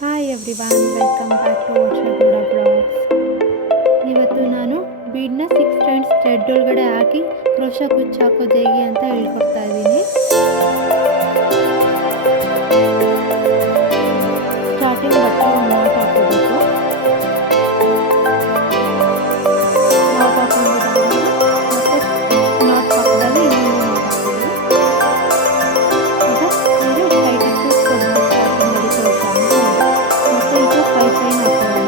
Hi everyone, welcome back to Varshagowda vlogs. ಇವತ್ತು ನಾನು ಬೀಡ್ನ 6 times thread ಒಳಗಡೆ ಹಾಕಿ ಕ್ರೋಶ ಕುಚ್ಚು ಹಾಕೋದು ಹೇಗೆ ಅಂತ ಹೇಳ್ಕೊಡ್ತಾ ಇದ್ದೀನಿ. ಸ್ಟಾರ್ಟಿಂಗ್ ಬಟ್ಟೆ ಒಂದು ನಾಟ್ ಹಾಕೋಬೇಕು. ನಾಟ್ ಹಾಕೊಂಡಿದ್ದಾದ್ಮೇಲೆ ಮತ್ತೆ ನಾಟ್ ಪಕ್ಕದಲ್ಲಿ ಇನ್ನೊಂದು ನಾಟ್ ಹಾಕೋದು. ಈಗ ನೋಡಿ ಟೈಟಾಗಿ ಕೂತ್ಕೊಳ್ಬೇಕು ಸ್ಟಾರ್ಟಿಂಗಲ್ಲಿ ಕ್ರೋಶ ಅಂತ. ಮತ್ತೆ ಈಗ 5 ಚೈನ್ ಹಾಕೊಳ್ಳೋಣ.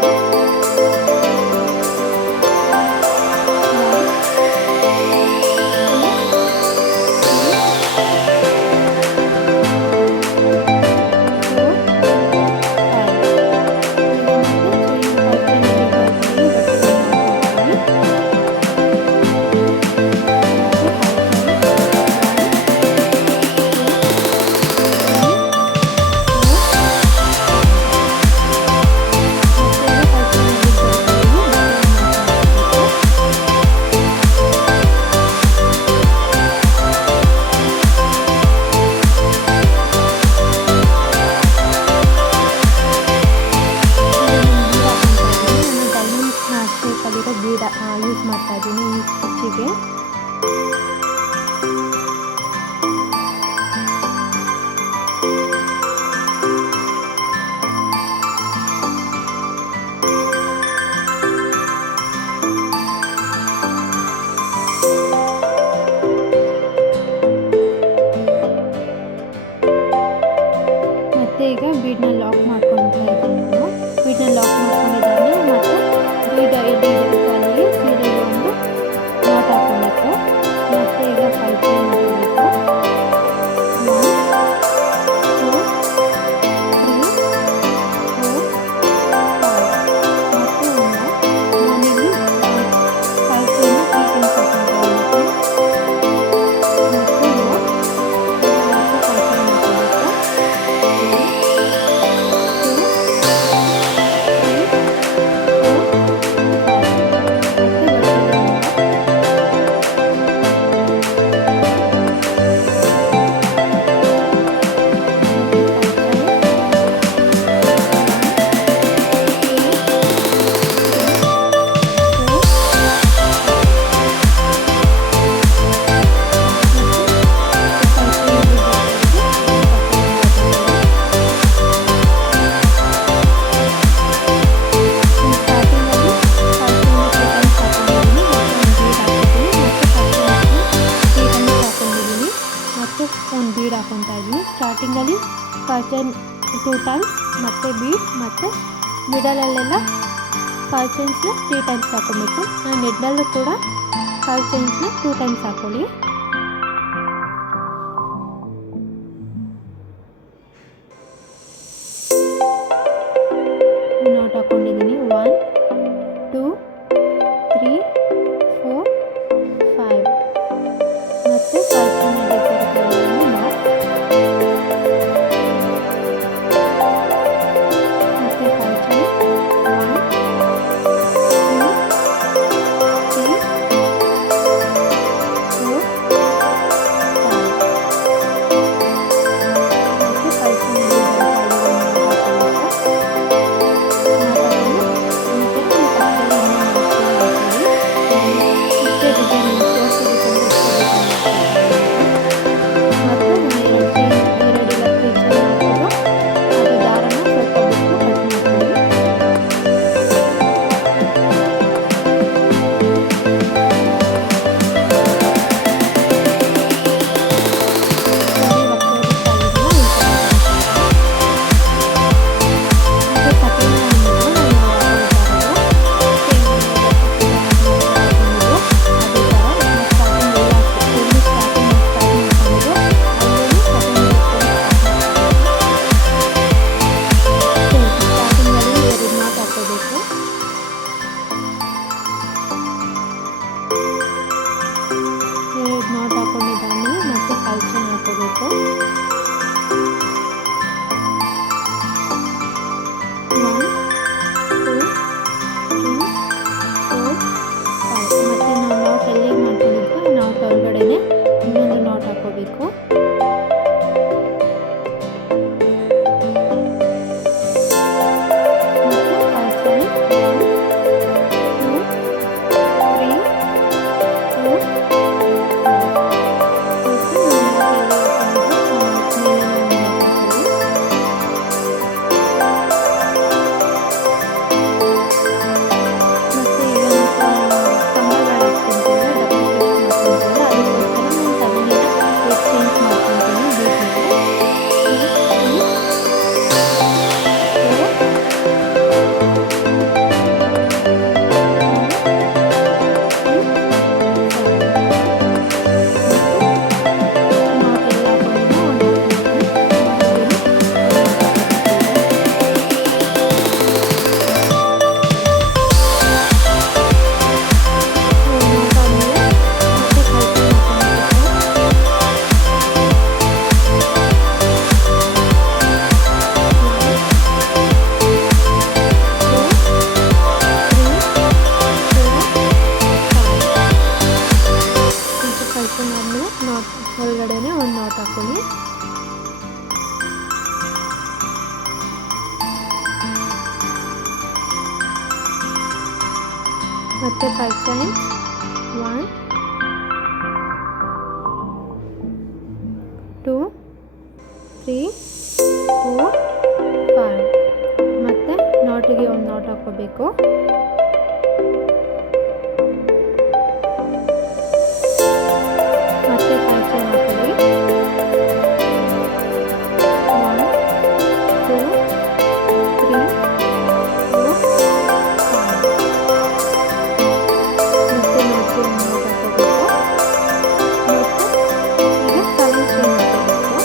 ಬೀಡ ಯೂಸ್ ಮಾಡ್ತಾ ಇದ್ದೀನಿ ಈ ಕುಚ್ಚಿಗೆ. ಮತ್ತೆ ಈಗ ಬೀಡ್ನ ಲಾಕ್ ಮಾಡ್ಕೊತಾ ಇದ್ದೀನಿ ನಾನು. ಬೀಡ್ನ ಲಾಕ್ ಮಾಡ್ಕೊಂಡಿದ್ದಾನೆ. ಮತ್ತೆ ಬೀಡ ಎಲ್ಲಿ ಇರುತ್ತೆ ಅಲ್ಲಿಗೆ ಸೀರೆಗೆ ಒಂದು ನಾಟ್ ಹಾಕೊಬೇಕು. ಮತ್ತೆ ಈಗ 5 ಚೈನ್ ಹಾಕಬೇಕು. 1 2 3 4 5 ಮತ್ತೆ ನಾನಿಲ್ಲಿ 5 ಚೈನ್ 3 ಟೈಮ್ಸ್ ಹಾಕೊತಾ ಇದ್ದೀನಿ. ಮತ್ತೆ ಈಗ ಮತ್ತೆ 5 ಚೈನ್ ಹಾಕಬೇಕು. 1 ಬೀಡ್ ಹಾಕೊತಾ ಇದ್ದೀನಿ. ಸ್ಟಾರ್ಟಿಂಗಲ್ಲಿ 5 ಚೈನ್ 2 ಟೈಮ್ಸ್ ಮತ್ತು ಬೀಡ್, ಮತ್ತು ಮಿಡಲಲ್ಲೆಲ್ಲ 5 ಚೈನ್ಸ್ನ 3 ಟೈಮ್ಸ್ ಹಾಕೊಬೇಕು. ನಾನು ಎಡ್ನಲ್ಲೂ ಕೂಡ 5 ಚೈನ್ಸ್ನ 2 ಟೈಮ್ಸ್ ಹಾಕೊಳ್ಳಿ. ನಾಟ್ ಹಾಕೊಂಡಿದ್ದೀನಿ. 1 2 3 4 5 ಮತ್ತು 5 ಚೈನಲ್ಲಿ ಬರುತ್ತೆ ನಾಟ್. ಮತ್ತೆ 5 ಚೈನ್ 1 2 3 4 ಮತ್ತು 5 ಚೈನ್ 1 2 3 4 5 ಮತ್ತು ನಾಟಿಗೆ ಒಂದು ನಾಟ್ ಹಾಕೋಬೇಕು. ಮತ್ತೆ 5 ಚೈನ್ ಹಾಕೊಳ್ಳಿ. 1 2 3 4 5 ಮತ್ತೆ ನಾಟಿಗೆ ಒಂದು ನಾಟ್ ಹಾಕೋಬೇಕು. ಮತ್ತು ಈಗ 7 ಚೈನ್ ಹಾಕೋಬೇಕು.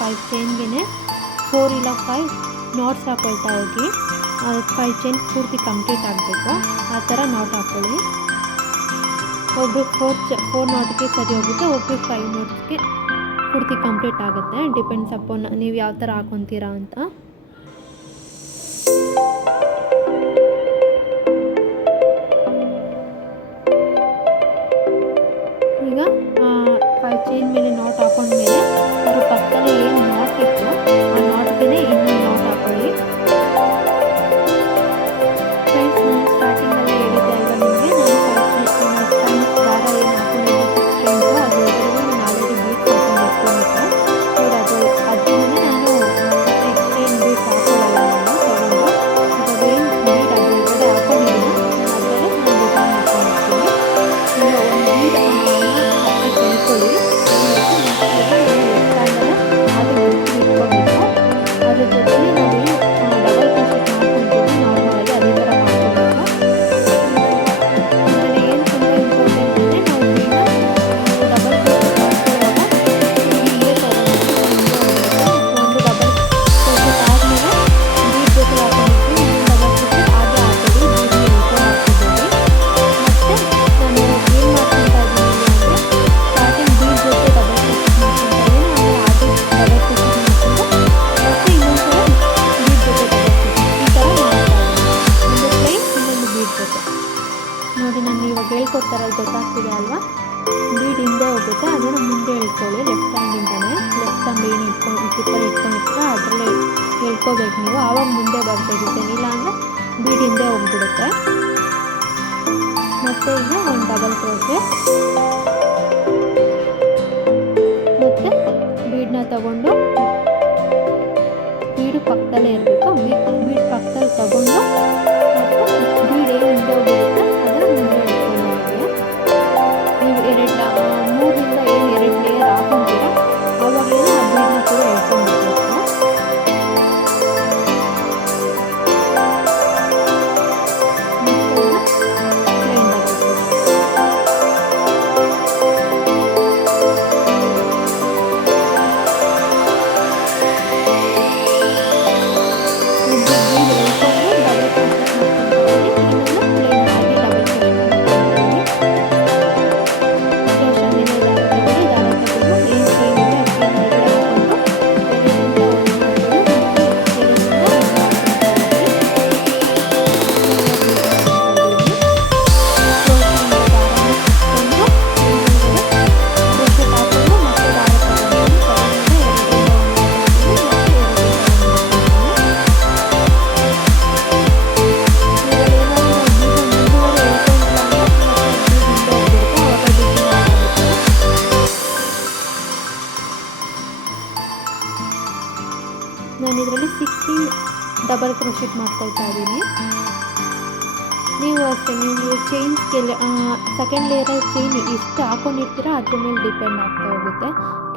5 ಚೈನ್ಗೆ 4 ಇಲ್ಲ 5 ನಾಟ್ಸ್ ಹಾಕೊಳ್ತಾ ಹೋಗಿ. ಅದಕ್ಕೆ 5 ಚೈನ್ ಪೂರ್ತಿ ಕಂಪ್ಲೀಟ್ ಆಗಬೇಕು. ಆ ಥರ ನಾಟ್ ಹಾಕ್ಕೊಳ್ಳಿ. ಒಬ್ರಿಗೆ 4 ನಾಟ್ಗೆ ಸರಿ ಹೋಗುತ್ತೆ, ಒಬ್ರಿಗೆ 5 ನಾಟ್ಸ್ಗೆ ಪೂರ್ತಿ ಕಂಪ್ಲೀಟ್ ಆಗುತ್ತೆ. ಡಿಪೆಂಡ್ಸ್ ಅಪಾನ್ ನೀವು ಯಾವ ಥರ ಹಾಕೊತೀರಾ ಅಂತ. ಈಗ 5 ಚೈನ್ ಮೇಲೆ ನಾಟ್ ಹಾಕೊಂಡ್ಮೇಲೆ ಅದ್ರ ಪಕ್ಕದಲ್ಲಿ ಏನು ನಾಟ್ ಇತ್ತು ಆ ನಾಟ್ಗೆ ಇನ್ನೊಂದು ನಾಟ್ ಹಾಕೊಳ್ಳಿ. ಫ್ರೆಂಡ್ಸ್, ನಾನು ಸ್ಟಾರ್ಟಿಂಗಲ್ಲೇ ಹೇಳಿದ್ದೆ ಅಲ್ವಾ ನಿಮಗೆ, ನಾನು ಫ್ರೆಂಡ್ಸ್ ದಾರ ಏನು ಹಾಕೊಂಡಿದ್ದು ಫ್ರೆಂಡ್ಸು ಅದು ನಾನು ಆಲ್ರೆಡಿ ಬೀಟ್ ಹಾಕೊಂಡಿರ್ತೀನಿ. ಅದನ್ನೇ ನಾನು ಎಕ್ಸ್ಚೇಂಜ್ ಬೀಟ್ ಹಾಕೊಳ್ಳಲ್ಲ. ನಾನು ತಗೊಂಡು ಇವಾಗ ಏನು ಬೀಟ್ ಅದ್ರ ಹಾಕೊಂಡಿದ್ದೀನಿ ಅದರಲ್ಲೇ ನಾನು ಡಿಸೈನ್ ಹಾಕೊಂಡಿರ್ತೀನಿ. ಈಗ ಒಂದು ಬೀಟ್ ತಿಳ್ಕೊಳ್ಳಿ. ಅದ್ರ ಜೊತೆಗೆ ನಾವೇನು ಡಬಲ್ ಕ್ರೋಶೆಟ್ ಮಾಡ್ಕೊತೀವಿ ನಾರ್ಮಲಾಗಿ ಅದೇ ಥರ ಮಾಡ್ಕೋಬೇಕು. ಆಮೇಲೆ ಏನು ತುಂಬ ಇಂಪಾರ್ಟೆಂಟ್ ಅಂದರೆ ನಾವು ಈಗ ಡಬಲ್ ಕ್ರೋಶೆಟ್ ಮಾಡ್ಕೊಳ್ಳುವಾಗ ಹೀಗೆ ತಗೊಂಡು ಒಂದು ಡಬಲ್ ಕ್ರೋಶೆಟ್ ಆದಮೇಲೆ ಬೀಟ್ ಜೊತೆ ಹಾಕೊಂಡಿರ್ತೀವಿ, ಇನ್ನೊಂದು ಡಬಲ್ ಕ್ರೋಶೆಟ್ ಹಾಗೆ ಹಾಕೋದು ಬೀಟ್ಗೆ ಇಳ್ಕೊಂಡು ಹಾಕ್ತಿದ್ದೀವಿ. ಮತ್ತು ನಾನು ಏನು ಮಾಡ್ಕೊತಾ ಇದ್ದೀನಿ ಅಂದರೆ ಸ್ಟಾರ್ಟಿಂಗ್ ಬೀಟ್ ಜೊತೆ ಡಬಲ್ ಕ್ರೋಶೆಟ್ ಮಾಡ್ಕೊತಾ ಇದ್ದೀನಿ, ಆಮೇಲೆ ಅದು ಡಬಲ್ ಕ್ರೋಶೆಟ್ ಮಾಡ್ಕೊಂಡು ಮತ್ತೆ ಇನ್ನೊಂದು ಬೀಟ್ ಜೊತೆ ಡಬಲ್ ಕ್ರೋಶೆಟ್ ಈ ಥರ ಮಾಡ್ತಾ ಇದ್ದೀನಿ. ಒಂದು ಪ್ಲೇನ್ ಇನ್ನೊಂದು ಬೀಟ್ ಜೊತೆ. ನೋಡಿ, ನಾನು ಇವಾಗ ಹೇಳ್ಕೊಡ್ತಾರಲ್ಲಿ ಗೊತ್ತಾಗ್ತಿದೆ ಅಲ್ವಾ? ಬೀಟ್ ಹಿಂದೆ ಹೋಗುತ್ತೆ, ಅದನ್ನು ಮುಂದೆ ಹೇಳ್ಕೊಳ್ಳಿ. ಲೆಫ್ಟ್ ಹ್ಯಾಂಡಿಂದನೇ ಲೆಫ್ಟ್ ಹ್ಯಾಂಡ್ ಏನು ಇಟ್ಕೊಂಡು ಟಿಪ್ಪಲ್ಲಿ ಇಟ್ಕೊಂಡಿರ್ತೀರ ಅದರಲ್ಲೇ ಹೇಳ್ಕೋಬೇಕು ನೀವು. ಆವಾಗ ಮುಂದೆ ಬರ್ತಾಯಿರುತ್ತೆ, ಇಲ್ಲ ಅಂದರೆ ಬೀಟ್ ಹಿಂದೆ ಹೋಗ್ಬಿಡುತ್ತೆ. ಮತ್ತು ಈಗ ಒಂದು ಡಬಲ್ ಕ್ರೋಶೆಟ್ ತಗೊಂಡು ಬೀಡು ಪಕ್ಕದಲ್ಲೇ ಇರಬೇಕು. ಬೀಡು ಪಕ್ಕದಲ್ಲಿ ತಗೊಂಡು ಮತ್ತು ಬೀಡು ಏನು ಹಿಂದೆ ಹೋಗಿರುತ್ತೆ ಅದನ್ನು ಮುಂದೆ ಇಟ್ಕೊಂಡು ನೀವು 3ರಿಂದ ಏನು 2 ಲೇಯರ್ ಹಾಕೊಂತೀರ ಆವಾಗಲೇ ಆ ಬೀಡನ್ನ ಕೂಡ ಇಟ್ಕೊಂಡಿರ್ಬೇಕು. ನಾನು ಇದರಲ್ಲಿ 16 ಡಬಲ್ ಕ್ರೋಶೆಟ್ ಮಾಡ್ಕೊಳ್ತಾ ಇದ್ದೀನಿ. ನೀವು ಅಷ್ಟೇ, ನೀವು ಚೈನ್ಸ್ಗೆ ಸೆಕೆಂಡ್ ಲೇಯರಲ್ಲಿ ಚೈನ್ ಎಷ್ಟು ಹಾಕೊಂಡಿರ್ತೀರ ಅದ್ರ ಮೇಲೆ ಡಿಪೆಂಡ್ ಆಗ್ತಾ ಹೋಗುತ್ತೆ.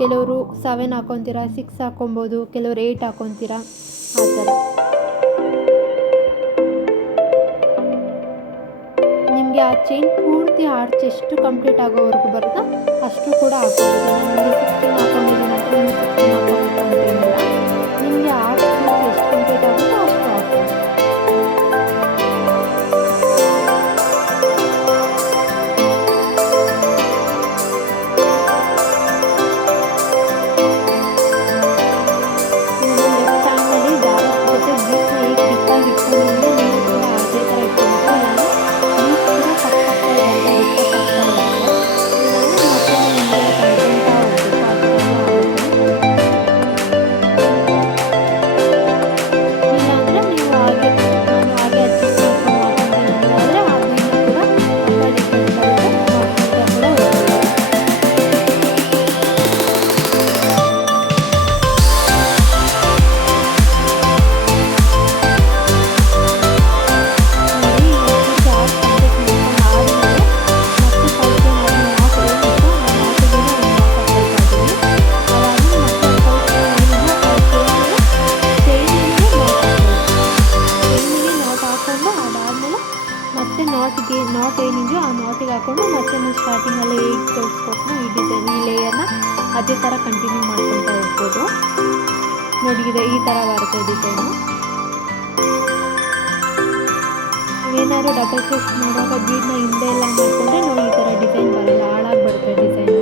ಕೆಲವರು 7 ಹಾಕೊತೀರ, 6 ಹಾಕೊಬೋದು, ಕೆಲವರು 8 ಹಾಕೊತೀರ, ಆ ಥರ ನಿಮಗೆ ಆ ಚೈನ್ ಪೂರ್ತಿ ಆರ್ಚ್ ಎಷ್ಟು ಕಂಪ್ಲೀಟ್ ಆಗೋವರೆಗೂ ಬರುತ್ತಾ ಅಷ್ಟು ಕೂಡ ಹಾಕೋಬೋದು. ನಾನು 16 ಹಾಕೊಂಡಿದ್ದೀನಿ ಅಂತ ನೀವು 16 ಹಾಕೋಬೇಕು ಅಂತೇನಿಲ್ಲ. ನಿಮಗೆ ಆರ್ಚ್ ಪೂರ್ತಿ ಎಷ್ಟು ಕಂಪ್ಲೀಟ್ ಆಗುತ್ತೋ ಅಷ್ಟು ಹಾಕೋದು. ಲೆಫ್ಟ್ ಹ್ಯಾಂಡಲ್ಲಿ ದಾರದ ಜೊತೆ ಬೀಟ್ನ ಹೇಗೆ ಡಿಪ್ಪಾಗಿ ಇಟ್ಕೊಂಡಿದ್ದೀನಿ ನೀವು ಕೂಡ ಅದೇ ಥರ ಇಟ್ಕೊಬೇಕು. ಇಲ್ಲಾಂದರೆ ಬೀಟ್ ಕೂಡ ಪಕ್ಕ ಡಿಫ್ರೆಕ್ಟ್ ಆಗ್ತಾ ಹೋಗುತ್ತೆ. ಇಲ್ಲಾಂದರೆ ಮತ್ತೆ ಹಿಂದೆ ಕಳ್ಕೊತಾ ಹೋಗ್ಬೇಕು, ಆ ಥರ ಆಗುತ್ತೆ. ಇಲ್ಲಾಂದರೆ ನೀವು ಹಾಗೆ ನಾನು ಹಾಗೆ ಅಡ್ಜಸ್ಟ್ ಮಾಡ್ಕೊಂಡು ಮಾಡ್ಕೊಂತೀನಿ ಅಂದರೆ ಆ ಬೀಡ್ನ ಕೂಡ ಪಕ್ಕ ಡಿಫ್ರೆಂಟ್ ಆಗುತ್ತೆ, ಮಾಡ್ಕೊತಾ ಕೂಡ ಹೋಗುತ್ತೆ. ನೋಡಿ, ಇವತ್ತು ಜಾಬ್ ಕಂಪ್ಲೀಟ್ ಮಾಡ್ಕೊಂಡು ಆದಮೇಲೆ ಮತ್ತೆ ಕೈಗೆ ನಾನು ನಾಟ್ ಏನಿತ್ತು ಆ ನಾಟಿಗೆ ಒಂದು ನಾಟ್ ಹಾಕೊಳ್ತಾ ಇದ್ದೀನಿ. ಅದಾದಮೇಲೆ ಮತ್ತೆ ಚೈನಿಗೆ ನಾಟ್ ಹಾಕ್ಕೊಂಡು ಅದಾದಮೇಲೆ ಮತ್ತೆ ನಾಟ್ ಏನಿದೆಯೋ ಆ ನಾಟಿಗೆ ಹಾಕ್ಕೊಂಡು ಮತ್ತೆ ನಾನು ಸ್ಟಾರ್ಟಿಂಗಲ್ಲಿ ಹೇಗೆ ತೋರಿಸ್ಕೊಟ್ನೋ ಈ ಡಿಸೈನ್ ಈ ಲೇಯರ್ನ ಅದೇ ಥರ ಕಂಟಿನ್ಯೂ ಮಾಡ್ಕೊತಾ ಹೋಗ್ಬೋದು. ನೋಡಿ ಈ ಥರ ಬರುತ್ತೆ ಡಿಸೈನು. ಏನಾದ್ರು ಡಬಲ್ ಕ್ರೋಶ್ ಮಾಡುವಾಗ ಬೀಡ್ನ ಹಿಂದೆ ಎಲ್ಲ ಮಾಡಿಕೊಂಡ್ರೆ ನೋಡಿ ಈ ಥರ ಡಿಸೈನ್ ಬರಲ್ಲ, ಹಾಳಾಗಿ ಬರುತ್ತೆ ಡಿಸೈನು.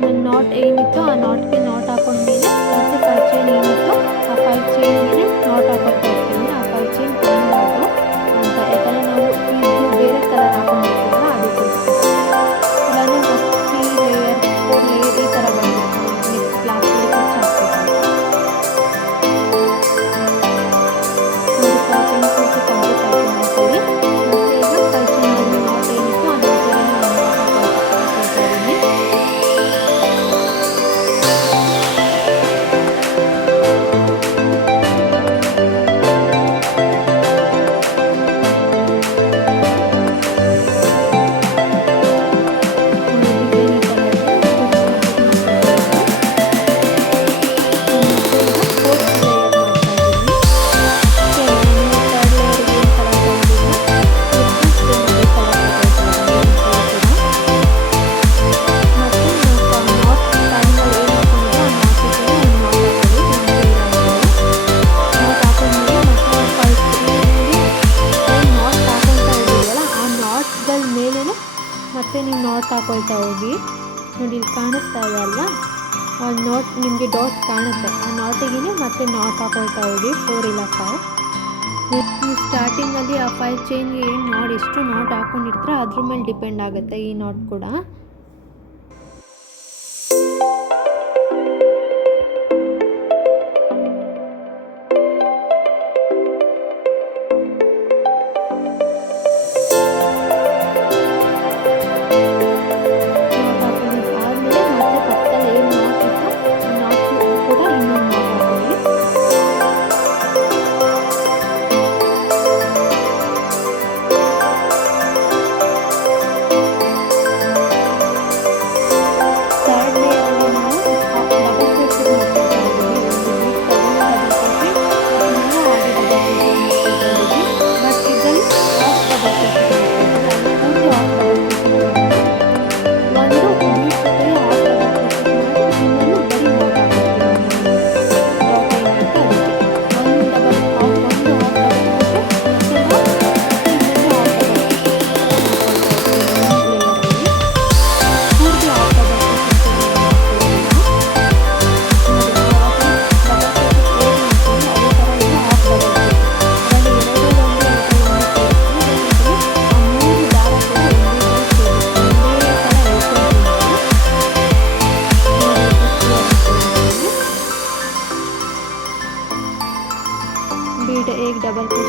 ನನ್ನ ನಾಟ್ ಏನಿತ್ತು ಆ ನಾಟ್ಗೆ ನಾಟ್ ಹಾಕೊಂಡ್ಮೇಲೆ ಮತ್ತೆ 5 ಚೈನ್ ಏನಿತ್ತು ಆ 5 ಚೈನ್ಗೆ ನಾಟ್ ಹಾಕೊಳ್ತಾ ಹೋಗ್ತೀನಿ. ಆ 5 ಚೈನ್ ಕಾಣಬಾರ್ದು ಅಂತ, ಯಾಕಂದರೆ ನಾವು ಇದು ಬೇರೆ ಕಲರ್ ಹಾಕೊಂಡಿರ್ತೀವಲ್ಲ ಅದಕ್ಕೋಸ್ಕರ. ಇಲ್ಲಾಂದರೆ ಫಸ್ಟ್ 3 ಲೇಯರ್ 4 ಲೇಯರ್ ಈ ಥರ ಬಂದಿರುತ್ತೆ. ನೆಕ್ಸ್ಟ್ ಲಾಸ್ಟಲ್ಲಿ ಕುಚ್ಚು ಹಾಕ್ಬೇಕು. ನೋಡಿ 5 ಚೈನ್ ಪೂರ್ತಿ ಕಂಪ್ಲೀಟ್ ಆಯಿತು ಮಾಡ್ತೀವಿ. ಮತ್ತು ಈಗ 5 ಚೈನ್ ಆದಮೇಲೆ ನಾಟ್ ಏನಿತ್ತು ಆ ನಾಟಿಗೆ ನಾನು ನಾಟ್ ಹಾಕೊಳ್ತಾ ಇದ್ದೀನಿ. ಮತ್ತೆ ನೀವು ನಾಟ್ ಹಾಕೊಳ್ತಾ ಹೋಗಿ. ನೋಡಿ ಇಲ್ಲಿ ಕಾಣಿಸ್ತಾ ಇದೆ ಅಲ್ವಾ, ಆ ನಾಟ್ ನಿಮಗೆ ಡಾಟ್ ಕಾಣುತ್ತೆ, ಆ ನಾಟಿಗೆ ಮತ್ತೆ ನಾಟ್ ಹಾಕೊಳ್ತಾ ಹೋಗಿ 4 ಇಲ್ಲ 5. ನೀವು ಸ್ಟಾರ್ಟಿಂಗಲ್ಲಿ ಆ 5 ಚೈನ್ಗೆ ಏನು ಎಷ್ಟು ನಾಟ್ ಹಾಕೊಂಡಿರ್ತೀರ ಅದ್ರ ಮೇಲೆ ಡಿಪೆಂಡ್ ಆಗುತ್ತೆ ಈ ನಾಟ್ ಕೂಡ.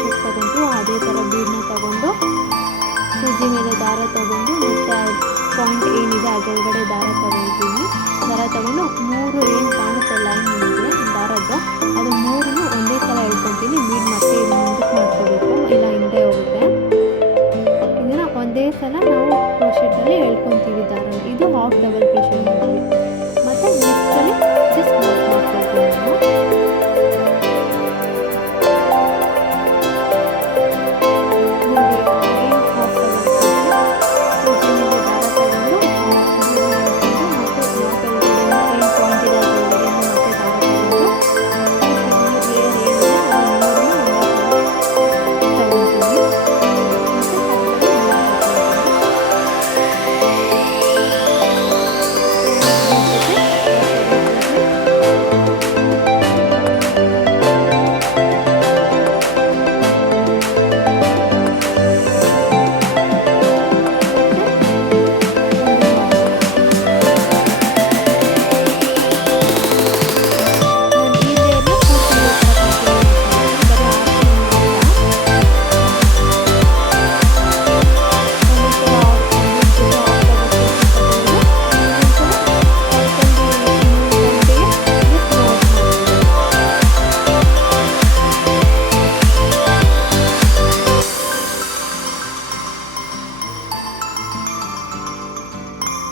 ಶೇಪ್ ತೊಗೊತೀವೋ ಅದೇ ಥರ ಬೀಡನ್ನ ತಗೊಂಡು ಸೂಜಿ ಮೇಲೆ ದಾರ ತಗೊಂಡು ಮತ್ತು ಪಾಯಿಂಟ್ ಏನಿದೆ ಅದರೊಳಗಡೆ ದಾರ ತಗೊಳ್ತೀನಿ. ದಾರ ತಗೊಂಡು 3 ಏನು ಕಾಣುತ್ತೆ ಲೈನ್ ನಿಮಗೆ ದಾರದ್ದು ಅದು 3 ಒಂದೇ ಸಲ ಎಳ್ಕೊತೀನಿ. ಬೀಡ್ ಮತ್ತೆ ಇದು ಮುಂದಕ್ಕೆ ಮಾಡ್ಕೋಬೇಕು, ಇಲ್ಲ ಹಿಂದೆ ಹೋಗುತ್ತೆ. ಇದನ್ನು ಒಂದೇ ಸಲ ನಾವು ಕ್ರೋಶೆಟಲ್ಲಿ ಎಳ್ಕೊತೀವಿ ದಾರನ. ಇದು ಹಾಫ್ ಡಬಲ್ ಕ್ರೋಶೆಟ್ ಮಾಡ್ತೀವಿ. ಮತ್ತು ನೆಕ್ಸ್ಟಲ್ಲಿ ಜಸ್ಟ್ ಮಾರ್ಕ್ ಮಾಡ್ಕೊಳ್ತೀವಿ ನಾವು.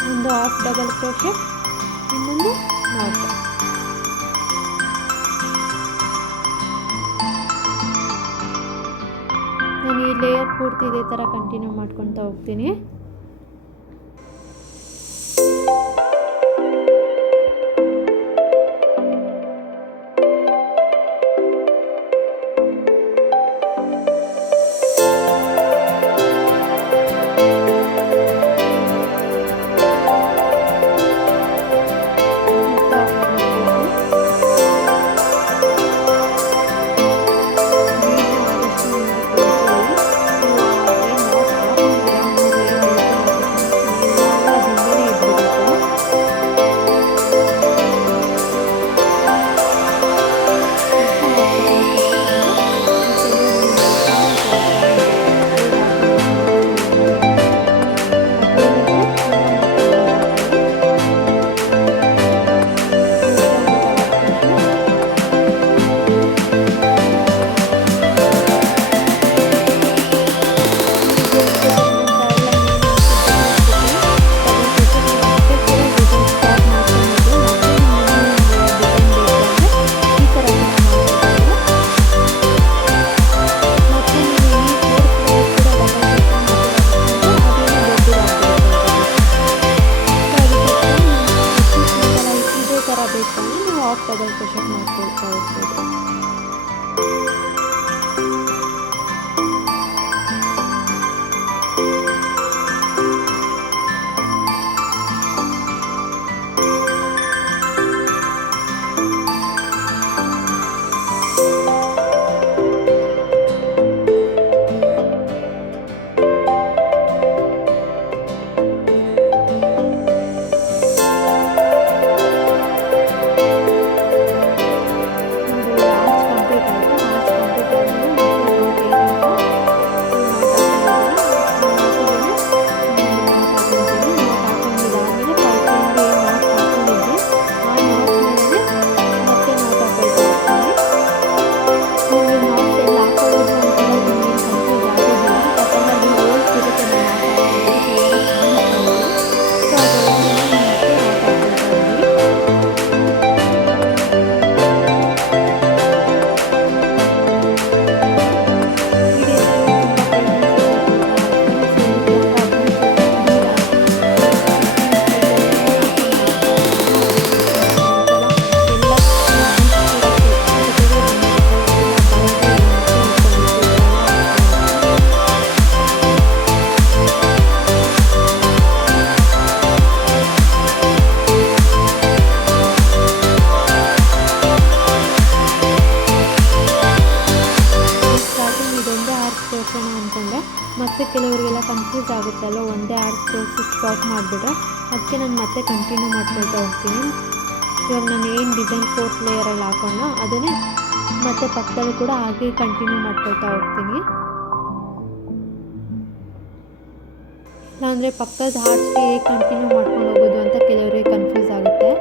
ಒಂದು ಹಾಫ್ ಡಬಲ್ ಕ್ರೋಶೆಟ್, ಇನ್ನೊಂದು ನಾಟ್. ನಾನು ಈ ಲೇಯರ್ ಪೂರ್ತಿ ಇದೇ ಥರ ಕಂಟಿನ್ಯೂ ಮಾಡ್ಕೊತಾ ಹೋಗ್ತೀನಿ. ಡಬಲ್ ಕ್ರೋಶೆಟ್ ಮಾಡ್ಕೊಳ್ತಾ ಹೋಗ್ಬೋದು. ಮತ್ತೆ ಕೆಲವರಿಗೆಲ್ಲ ಕನ್ಫ್ಯೂಸ್ ಆಗುತ್ತಲ್ಲ, ಒಂದೇ ಆರ್ಟ್ ತೋರಿಸಿ ಸ್ಟಾಪ್ ಮಾಡಿಬಿಟ್ರೆ. ಅದಕ್ಕೆ ನಾನು ಮತ್ತೆ ಕಂಟಿನ್ಯೂ ಮಾಡ್ಕೊಳ್ತಾ ಹೋಗ್ತೀನಿ. ಇವಾಗ ನಾನು ಏನು ಡಿಸೈನ್ 4th ಲೇಯರಲ್ಲಿ ಹಾಕೋಣ ಅದನ್ನೇ ಮತ್ತು ಪಕ್ಕದಲ್ಲಿ ಕೂಡ ಹಾಗೆ ಕಂಟಿನ್ಯೂ ಮಾಡ್ಕೊಳ್ತಾ ಹೋಗ್ತೀನಿ. ಇಲ್ಲಾಂದರೆ ಪಕ್ಕದ ಹಾರ್ಟ್ಸ್ಗೆ ಹೇಗೆ ಕಂಟಿನ್ಯೂ ಮಾಡ್ಕೊಂಡು ಹೋಗೋದು ಅಂತ ಕೆಲವರಿಗೆ ಕನ್ಫ್ಯೂಸ್ ಆಗುತ್ತೆ.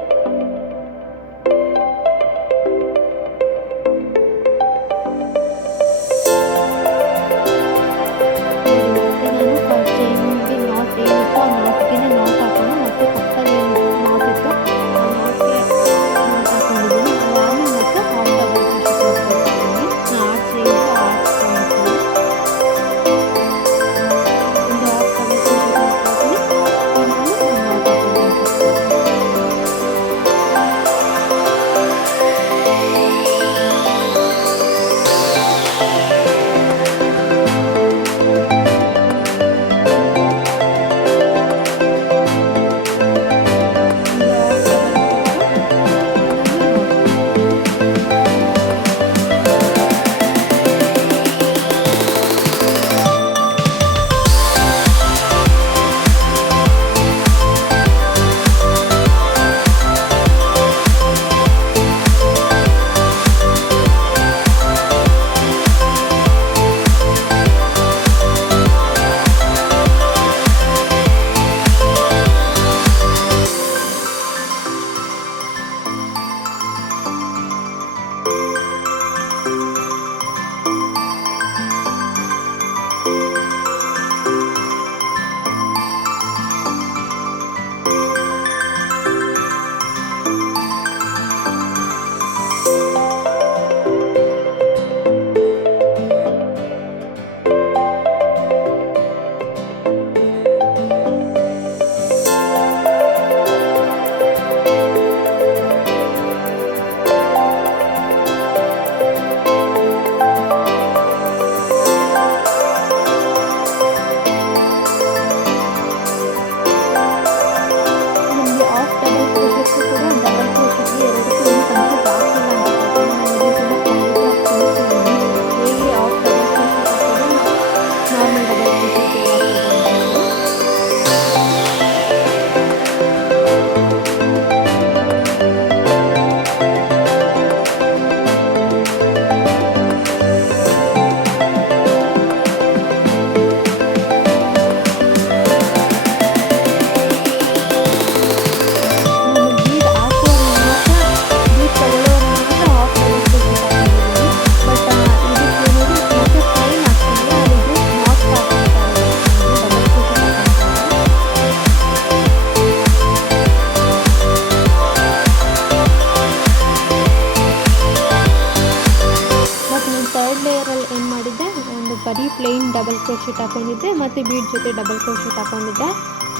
ಬರೀ ಪ್ಲೇನ್ ಡಬಲ್ ಕ್ರೋಶೆಟ್ ಹಾಕೊಂಡಿದ್ದೆ ಮತ್ತು ಬೀಡ್ ಜೊತೆ ಡಬಲ್ ಕ್ರೋಶೆಟ್ ಹಾಕೊಂಡಿದ್ದೆ.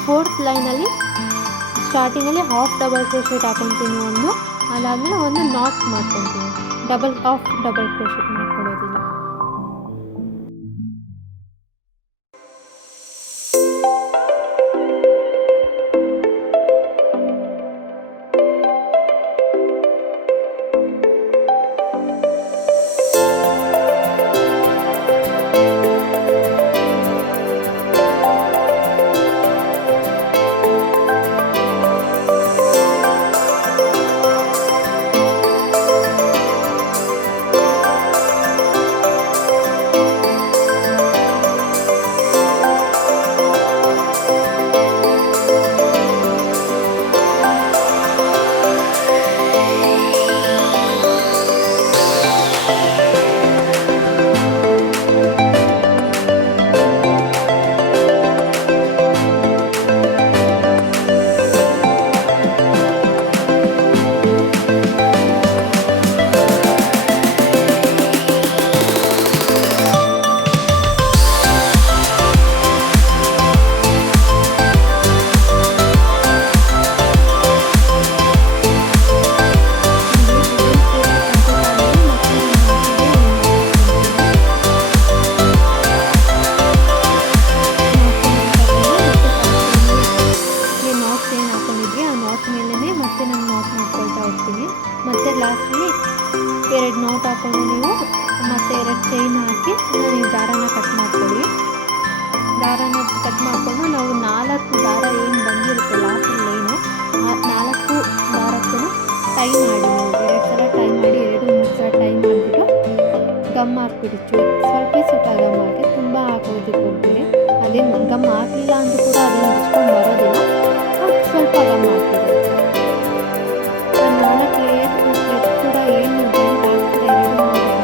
ಫೋರ್ತ್ ಲೈನಲ್ಲಿ ಸ್ಟಾರ್ಟಿಂಗಲ್ಲಿ ಹಾಫ್ ಡಬಲ್ ಕ್ರೋಶೆಟ್ ಹಾಕೊತೀನಿ ಒಂದು, ಅದಾದಮೇಲೆ ಒಂದು ನಾಟ್ ಮಾಡ್ಕೊತೀನಿ. ಹಾಫ್ ಡಬಲ್ ಕ್ರೋಶೆಟ್ ಮಾಡ್ಕೊಳ್ಳೋದಿಲ್ಲ. ಹಾಕ್ಬಿಡಿ. ಸ್ವಲ್ಪ ಗಮ್ ಹಾಕಿ, ತುಂಬ ಹಾಕೋದಕ್ಕೆ ಹೋಗ್ಬಿಡಿ. ಅದೇನು ಗಮ್ ಹಾಕಲಿಲ್ಲ ಅಂದರೂ ಕೂಡ ಅದೇನು ಬಿಚ್ಕೊಂಡು ಬರೋದಿಲ್ಲ. ಸ್ವಲ್ಪ ಗಮ್ ಹಾಕಿರಿ. ನಾನು 4 ಲೇಯರ್ ಕೂಡ ಏನು ಜೆಂಟ್ ಹಾಕ್ತೀರ 2 3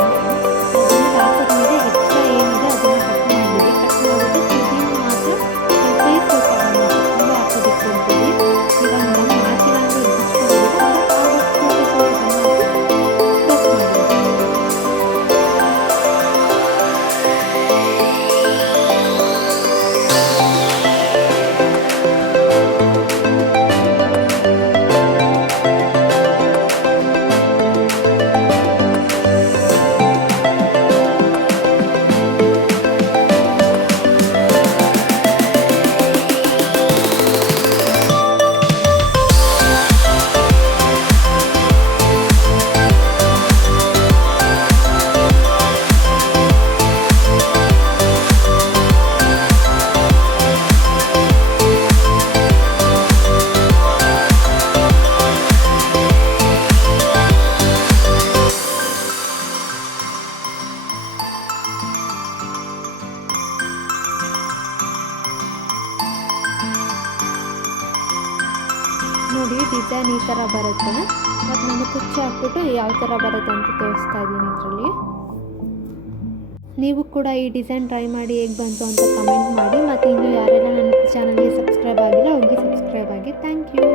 ಜೆಂಟ್ ಹಾಕಿದ್ಮೇಲೆ ಎಕ್ಸ್ಟ್ರಾ ಏನಿದೆ ಅದನ್ನು ಕಟ್ ಮಾಡಿಬಿಡಿ. ಕಟ್ ಮಾಡಿಬಿಟ್ಟು ತುದಿನ ಮಾತ್ರ ಸ್ವಲ್ಪ ಗಮ್ ಹಾಕಿ, ತುಂಬ ಹಾಕೋದಕ್ಕೆ ಹೋಗ್ಬಿಡಿ. ಇವಾಗ ಗಮ್ ಹಾಕಿಲ್ಲ ಅಂದರೆ ಬಿಚ್ಕೊಳ್ಳೋದಿಲ್ಲ. ಸ್ವಲ್ಪ ಗಮ್ ಹಾಕಿ ಪ್ರೆಸ್ ಮಾಡಿ. ನೋಡಿ ಡಿಸೈನ್ ಈ ಥರ ಬರುತ್ತೆ. ಮತ್ತು ನಾನು ಕುಚ್ಚು ಹಾಕ್ಬಿಟ್ಟು ಯಾವ ಥರ ಬರುತ್ತೆ ಅಂತ ತೋರಿಸ್ತಾ ಇದ್ದೀನಿ ಇದರಲ್ಲಿ. ನೀವು ಕೂಡ ಈ ಡಿಸೈನ್ ಟ್ರೈ ಮಾಡಿ ಹೇಗೆ ಬಂತು ಅಂತ ಕಮೆಂಟ್ ಮಾಡಿ. ಮತ್ತು ಇನ್ನೂ ಯಾರೆಲ್ಲ ನನ್ನ ಚಾನಲ್ಗೆ ಸಬ್ಸ್ಕ್ರೈಬ್ ಆಗಿಲ್ಲ ಹೋಗಿ ಸಬ್ಸ್ಕ್ರೈಬ್ ಆಗಿ. Thank you.